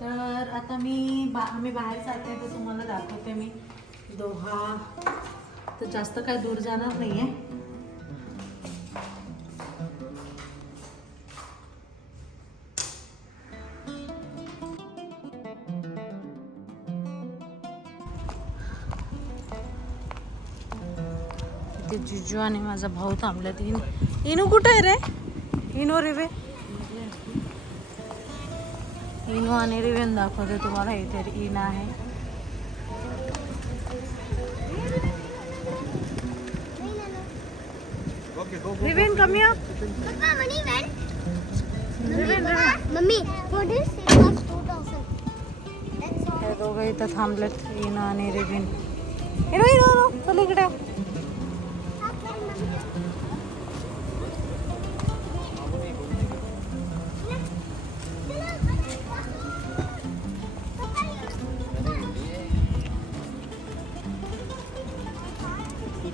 तर आता आम्ही बाहेर जाते तर तुम्हाला दाखवते मी दोहा. तर जास्त काय दूर जाणार नाहीये. ते जिजू आणि माझा भाऊ थांबलेत. इनू कुठे आहे रे? इनू रिवे इनू आणि रिवेन दाखवते तुम्हाला. इथे इना आहे. रिवेन कमी या. मम्मी हे दोघं इथं थांबलेत, इना आणि रिवेन. इनो इनो चल इकडे.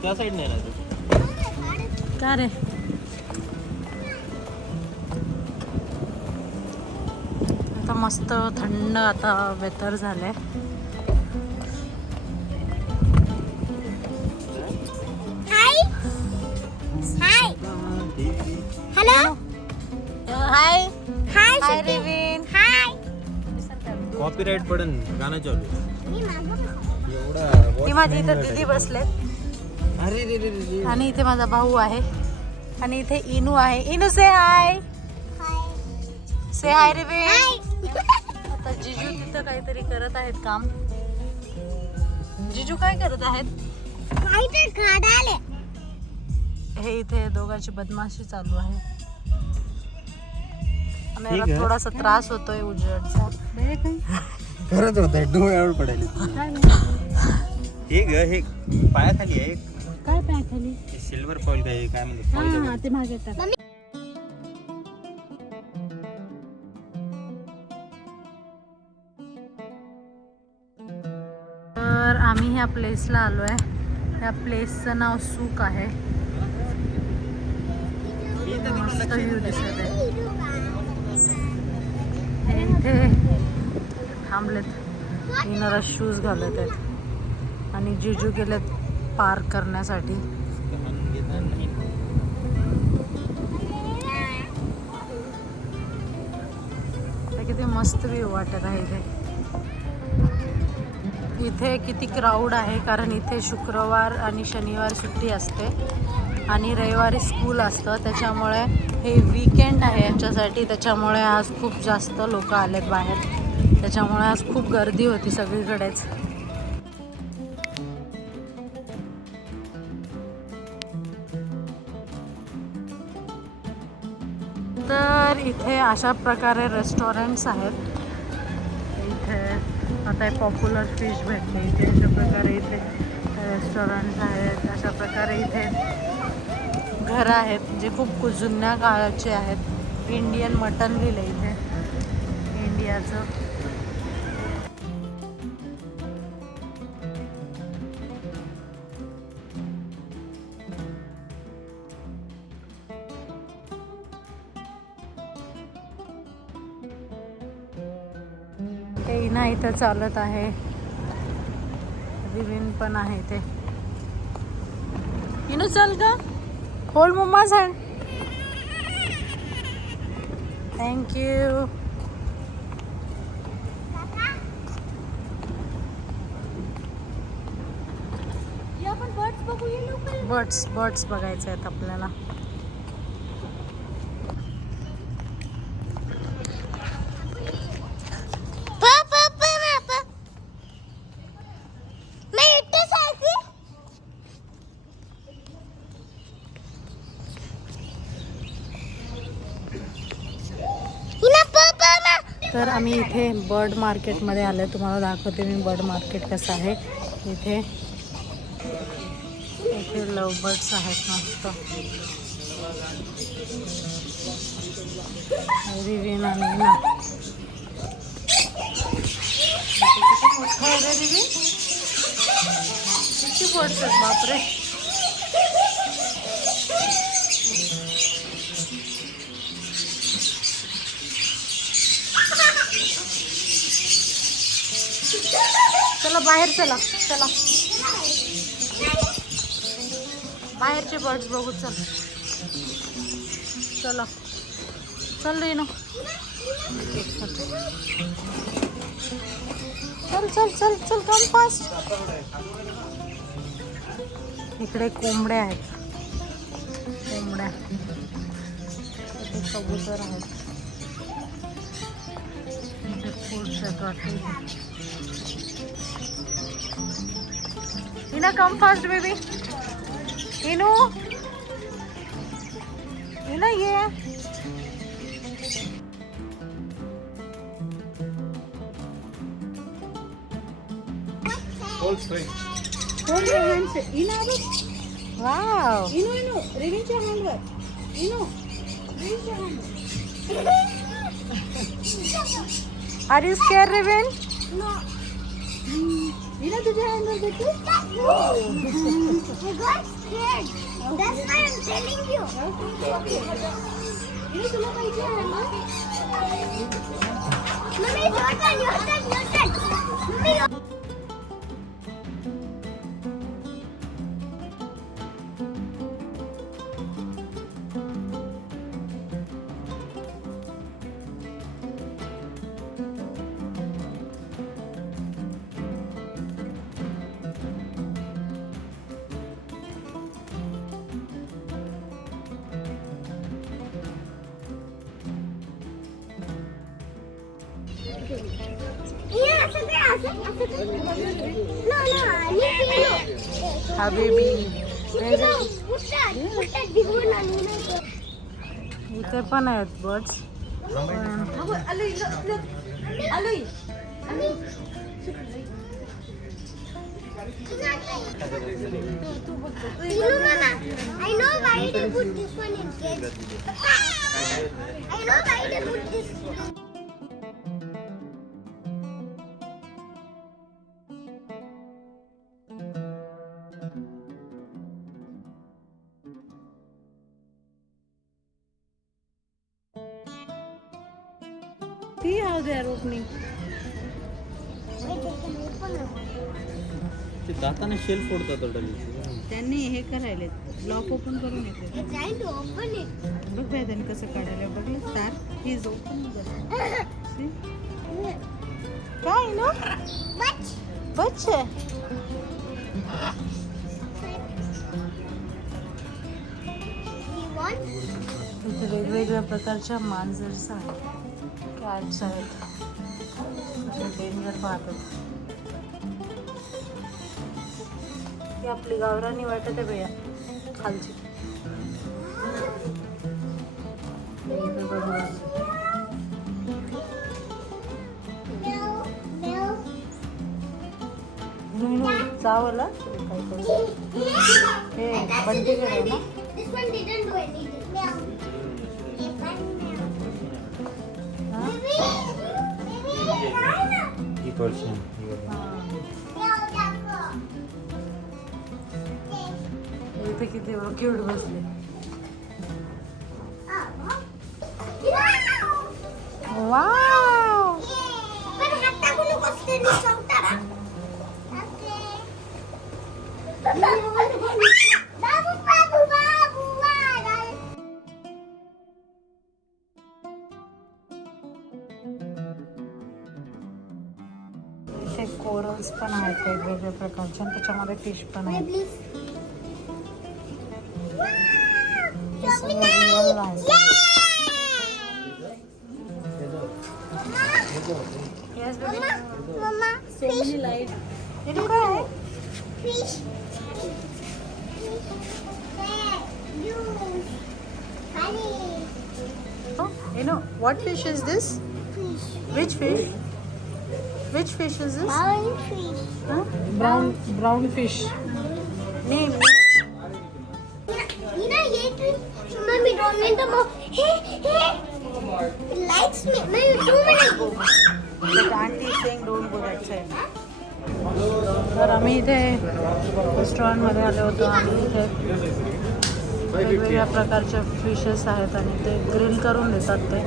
त्या साईड नाही राहतो का रे? आता मस्त थंड आता वेदर झालंय. हाय हाय हॅलो हाय हाय हाय रिवेन. हाय. कॉपीराइट पडन गाणं चालू. ती माझी इथं दीदी बसलेत अरे रे रे रे. आणि इथे माझा भाऊ आहे आणि इथे इनू आहे. इनू से हाय. से हाय रिवेन. आता जिजू तिथं काहीतरी करत आहेत काम. जिजू काय करत आहेत? हे इथे दोघांची बदमाशी चालू आहे. आम्हाला थोडासा त्रास होतोय उजेडचा. करत होत डोळ्यावर पडायला. हे ग हे पायाखाली आहे. काय पायाखाली? सिल्वर फॉल काय म्हणतात? ते मागे टाक. तर आम्ही ह्या प्लेसला आलो आहे. ह्या प्लेसचं नाव सूक आहे. मस्त व्ह्यू दिसत आहे. हे इथे थांबलेत. इनर शूज घालत आहेत आणि जिजू गेलेत पार्क करण्यासाठी. किती मस्त व्ह्यू वाटत आहे इथे. इथे किती क्राऊड आहे कारण इथे शुक्रवार आणि शनिवार सुट्टी असते आणि रविवारी स्कूल असतं. त्याच्यामुळे हे वीकेंड आहे यांच्यासाठी. त्याच्यामुळे आज खूप जास्त लोक आलेत बाहेर. त्याच्यामुळे आज खूप गर्दी होती सगळीकडेच. तर इथे अशा प्रकारे रेस्टॉरंट्स आहेत. इथे आता पॉप्युलर फिश भेटते इथे. अशा प्रकारे इथे रेस्टॉरंट्स आहेत. अशा प्रकारे इथे घरं आहेत जे खूप जुन्या काळाचे आहेत. इंडियन मटन लिहिलं इथे इंडियाचं. इना इथं चालत आहे. रिविन पण आहे इथे. इनू चल का? Hold mamma's hand. Thank you. Birds बघायचे आहेत आपल्याला. तर आम्ही इथे बर्ड मार्केटमध्ये आलो. तुम्हाला दाखवते मी बर्ड मार्केट कसं आहे. इथे लव बर्ड्स आहेत मस्त. रिविन आणि ना किती मोठं आहे रे रिविन. किती बर्ड्स आहेत बापरे. चला बाहेर चला चला बाहेरचे बर्ड्स बघू चल चला चल रे ना चल चल चल चल कम फास्ट इकडे कोंबड्या आहेत कोंबड्या इथे कबूतर आहेत इथे फूड्स आहेत वाटतं Hina come fast baby Hinoo Hina ये Hold your hands. Ina, look. Wow. Inu. Reach your hand back. Inu. Reach your hand. Are you scared, Revin? No. Ina, तुझे hand वर देखो. No. I got scared. That's why I'm telling you. Ina, तुला पाहिजे आहे ना? Mommy, your turn. Mommy, your... Yeah, no, Habibi. इथे पण आहेत birds I know why they put this one in cage. I know why they put this. See how they are opening. ते दाताने shell फोडतात totally त्यांनी हे करायले lock open करून येते I'm trying to open it. बघ बाय त्यांनी कसं काढायला बघलं तार ही इज ओपन काय ना But बच्चे you want? इथे वेगवेगळ्या प्रकारच्या मांजर्स आहेत कॅट्स आहेत असे डेंजर पाहतात ही आपली गावरानी वाटत आहे भैया खालची इथे बघा. No. चावला काय करू हे बंटीकडे आहे ना This one didn't do anything. Meow. हा? ही पर्सन इथे किती क्यूट बसले वाव इथे कोरल्स पण आहेत वेगवेगळ्या प्रकारचे आणि त्याच्यामध्ये फिश पण आहेत हे सगळं रिअल आहे Yes, baby. Mama, So many light. हे काय आहे fish. Juice. Honey. Oh, you know what fish is this? Fish. Which fish? Which fish is this? Brown fish. Huh? Brown fish. Name. You know, Mommy, don't need the mouth. Hey. It likes me. Maybe 2 minutes ago. But auntie is saying don't go that side. तर आम्ही इथे रेस्टॉरंटमध्ये आलो होतो आणि इथे वेगवेगळ्या प्रकारचे फिशेस आहेत आणि ते ग्रिल करून देतात ते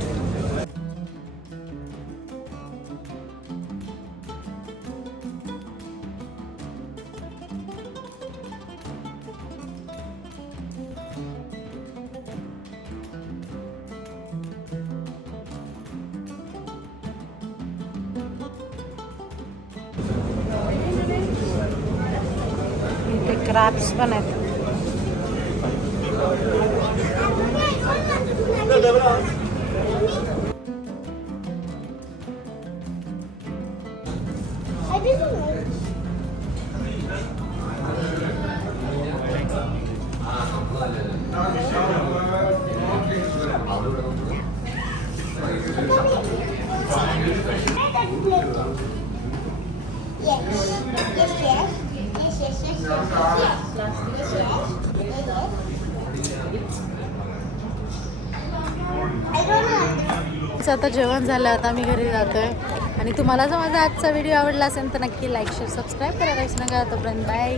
ते क्रॅप्स पण आहेत. I didn't know. Yes. Yes, yes. Yes, yes, yes, yes, yes, yes. Yes, yes. I don't know. आता जेवण झालं, आता मी घरी जातोय. आणि तुम्हाला जर माझा आजचा व्हिडिओ आवडला असेल तर नक्की लाईक शेअर सबस्क्राईब करायला विसरू नका. तोपर्यंत बाय.